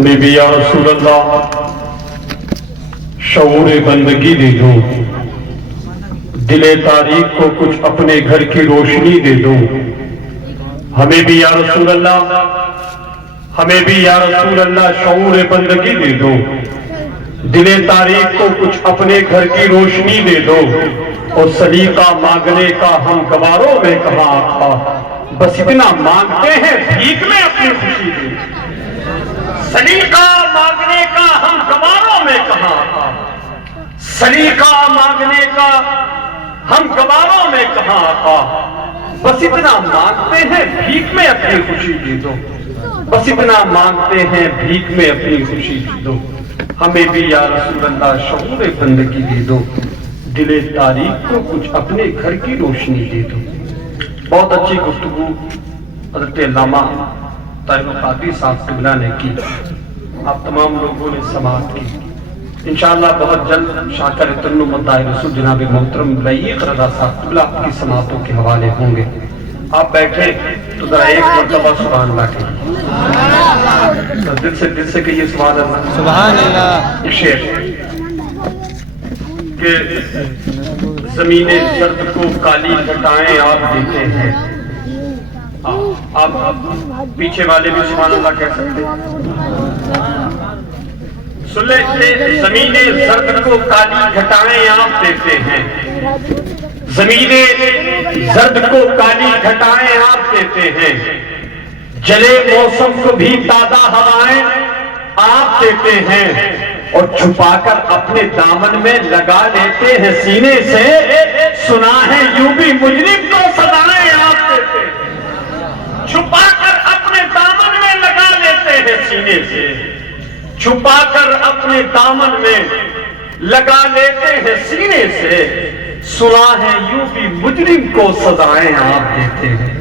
ہمیں بھی یا رسول اللہ شعور بندگی دے دو، دل تاریخ کو کچھ اپنے گھر کی روشنی دے دو. ہمیں بھی یا رسول اللہ، ہمیں بھی یا رسول اللہ شعور بندگی دے دو، دل تاریخ کو کچھ اپنے گھر کی روشنی دے دو. اور سلیقہ مانگنے کا ہم گواروں میں کہاں آقا، بس اتنا مانگتے ہیں بھیک میں اپنی خوشی دے. سلیقہ مانگنے کا ہم گواروں میں کہاں آقا، سلیقہ مانگنے کا ہم گواروں میں کہاں آقا، بس اتنا مانگتے ہیں بھیک میں اپنی خوشی دے دو. بس اتنا مانگتے ہیں بھیک میں اپنی خوشی دے دو. ہمیں بھی یا رسول اللہ شعور بندگی دے دو، دل تاریخ کو کچھ اپنے گھر کی روشنی دے دو. بہت اچھی گفتگو حضرت علامہ طاہر القادری صاحب قبلہ نے کی، آپ تمام لوگوں نے سماعت کی. انشاءاللہ بہت جلد شاکر ترنم مداح رسول جناب محترم رئیق رضا صاحب قبلہ آپ کی سماعتوں کے حوالے ہوں گے. آپ بیٹھے تو ذرا ایک مرتبہ سبحان اللہ کہیے، دل سے کہیے سبحان اللہ. سبحان اللہ. یہ شعر کہ زمین زرد کو کالی گھٹائیں آپ دیتے ہیں. آپ پیچھے والے بھی سبحان اللہ کہہ سکتے ہیں. زمین زرد کو کالی گھٹائیں آپ دیتے ہیں، زمین زرد کو کالی گھٹائیں آپ دیتے ہیں، جلے موسم کو بھی تازہ ہوائیں آپ دیتے ہیں. اور چھپا کر اپنے دامن میں لگا لیتے ہیں سینے سے، سنا ہے یوں بھی مجرم کو سزائیں آپ دیتے ہیں. چھپا کر اپنے دامن میں لگا لیتے ہیں سینے سے، چھپا کر اپنے دامن میں لگا لیتے ہیں سینے سے، سنا ہے یوں بھی مجرم کو سزائیں آپ دیتے ہیں.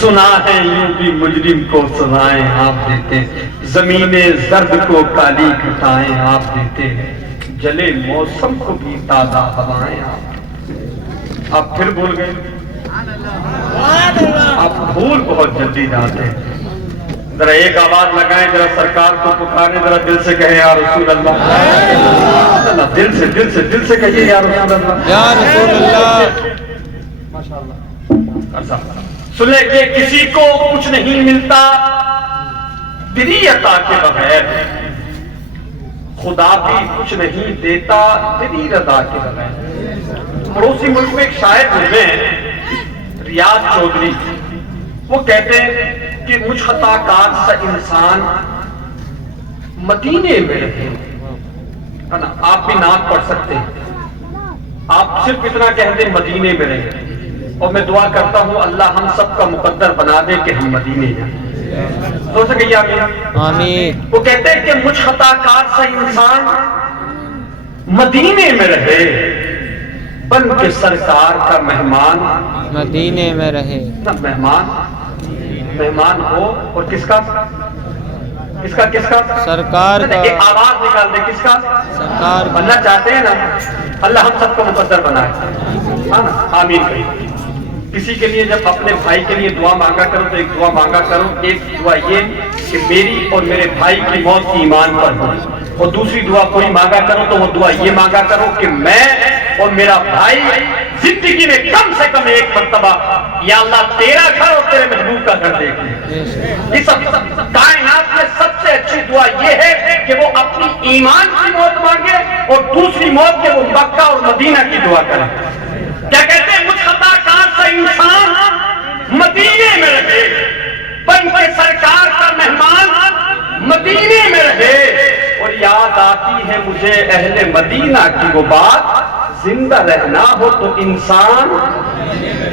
سنا ہے یوں بھی مجرم کو سزائیں آپ دیتے ہیں. زمین زرد کو کالی گھٹائیں آپ دیتے ہیں، جلے موسم کو بھی تازہ ہوائیں آپ. آپ پھر بھول گئے، آپ بھول بہت جلدی جاتے ہیں. ذرا ایک آواز لگائیں، ذرا سرکار کو پکاریں، ذرا دل سے کہیں یا رسول اللہ. دل سے کہیے یا رسول اللہ، یا رسول اللہ. ماشاءاللہ. سنے کہ کسی کو کچھ نہیں ملتا تیری عطا کے بغیر، خدا بھی کچھ نہیں دیتا تیری رضا کے بغیر. پڑوسی ملک میں ایک شاعر ہوئے ہیں ریاض چودھری، وہ کہتے ہیں کہ مجھ خطا کار سا انسان مدینے میں رہے. آپ بھی نام پڑھ سکتے ہیں، آپ صرف اتنا کہہ دیں مدینے میں رہے، اور میں دعا کرتا ہوں اللہ ہم سب کا مقدر بنا دے کہ ہم مدینے جائیں. تو سکے آمین. وہ کہتے ہیں کہ مجھ خطا کار سا انسان مدینے میں رہے، بن کے سرکار کا مہمان مدینے میں رہے. مہمان ہو اور کس کا سرکار کا. ایک آواز نکال دے، کس کا سرکار. اللہ چاہتے ہیں نا اللہ ہم سب کو مقدر بنائے. آمین کہیے. کسی کے لیے جب اپنے بھائی کے لیے دعا مانگا کرو تو ایک دعا مانگا کرو، ایک دعا یہ کہ میری اور میرے بھائی کی موت ایمان پر ہو، اور دوسری دعا کوئی مانگا کرو تو وہ دعا یہ مانگا کرو کہ میں اور میرا بھائی زندگی میں کم سے کم ایک مرتبہ یا اللہ تیرا گھر اور تیرے محبوب کا گھر دیکھیں. اس کائنات میں سب سے اچھی دعا یہ ہے کہ وہ اپنی ایمان کی موت مانگے اور دوسری موت کے وہ مکہ اور مدینہ کی دعا کرے. کیا کہتے ہیں مجھ خطا کار سا انسان مدینے میں رہے، بن کے سرکار کا مہمان مدینے میں رہے. اور یاد آتی ہے مجھے اہل مدینہ کی وہ بات، زندہ رہنا ہو تو انسان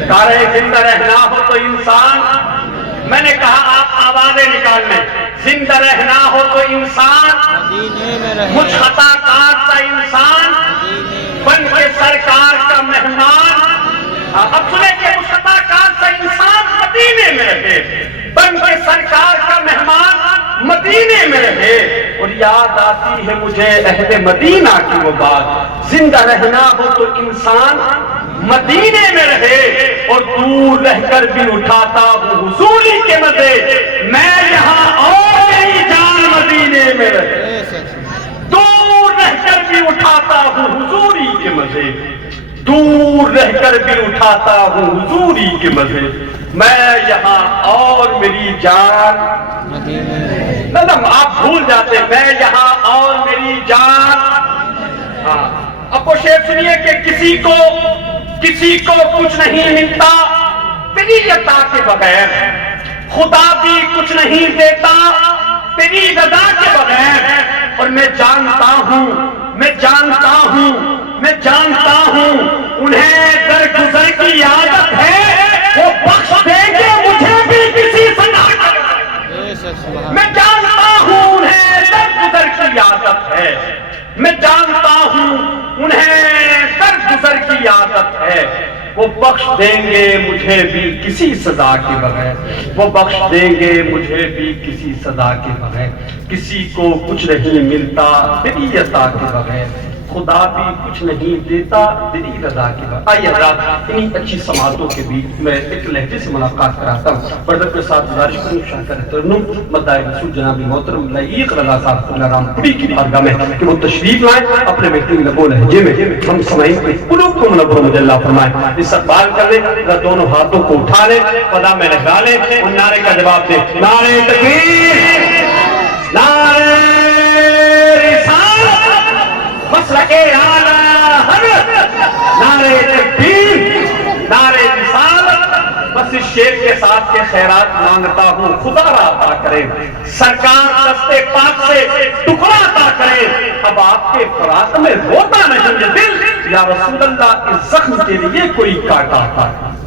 کارے، زندہ رہنا ہو تو انسان. میں نے کہا آپ آوازیں نکال لیں. زندہ رہنا ہو تو انسان مجھ خطا کار سا انسان بن کے سرکار کا مہمان. اب سنیں کہ مجھ خطا کار سا انسان مدینے میں رہے، بن کے سرکار کا مہمان مدینے میں رہے. اور یاد آتی ہے مجھے اہل مدینہ کی وہ بات، زندہ رہنا ہو تو انسان مدینے میں رہے. اور دور رہ کر بھی اٹھاتا ہوں حضوری کے مزے، میں یہاں اور میری جان مدینے میں رہے، دور رہ کر بھی اٹھاتا ہوں حضوری کے مزے، دور رہ کر بھی اٹھاتا ہوں حضوری کے مزے، میں یہاں اور میری جان مطلب آپ بھول جاتے، میں یہاں اور میری جان. ہاں اب وہ شعر سنیے کہ کسی کو کچھ نہیں ملتا تیری عطا کے بغیر، خدا بھی کچھ نہیں دیتا تیری رضا کے بغیر، اور میں جانتا ہوں انہیں درگزر کی عادت ہے، وہ بخش دیں گے مجھے بھی کسی سزا کے، میں جانتا ہوں انہیں درگزر کی عادت ہے، میں جانتا ہوں انہیں درگزر کی عادت ہے، وہ بخش دیں گے مجھے بھی کسی سزا کے بغیر، وہ بخش دیں گے مجھے بھی کسی سزا کے بغیر، کسی کو کچھ نہیں ملتا تیری عطا کے بغیر، خدا بھی کچھ نہیں دیتا تیری رضا کے بغیر. آئیے حضرات انہی اچھی سماعتوں کے بیچ میں ایک لہجے سے ملاقات کراتا ہوں. پردہ کے ساتھ گزارش کروں شاہ کر ترنم مدعی رسول جناب محترم لائق رضا صاحب اللہ رام پوری کی بارگاہ میں کہ وہ تشریف لائیں، اپنے بہترین لب و لہجے میں ہم سمائیں کے قلوب کو منور و مجلہ فرمائیں. استقبال کر لیں، دونوں ہاتھوں کو اٹھا لیں، فضا میں لہرا لیں اور نعرے کا جواب دیں. نعرے تکبیر، نعرے رسالت، مسلک اعلیٰ حضرت، نعرے تکبیر، نعرے رسالت. بس اس شعر کے ساتھ کے خیرات مانگتا ہوں خدا را عطا کرے، سرکار دستے پاک سے ٹکڑا عطا کرے. اب آپ کے فراق میں روتا نہیں یہ دل، یا رسول اللہ اس زخم کے لیے کوئی کاٹا عطا کرے.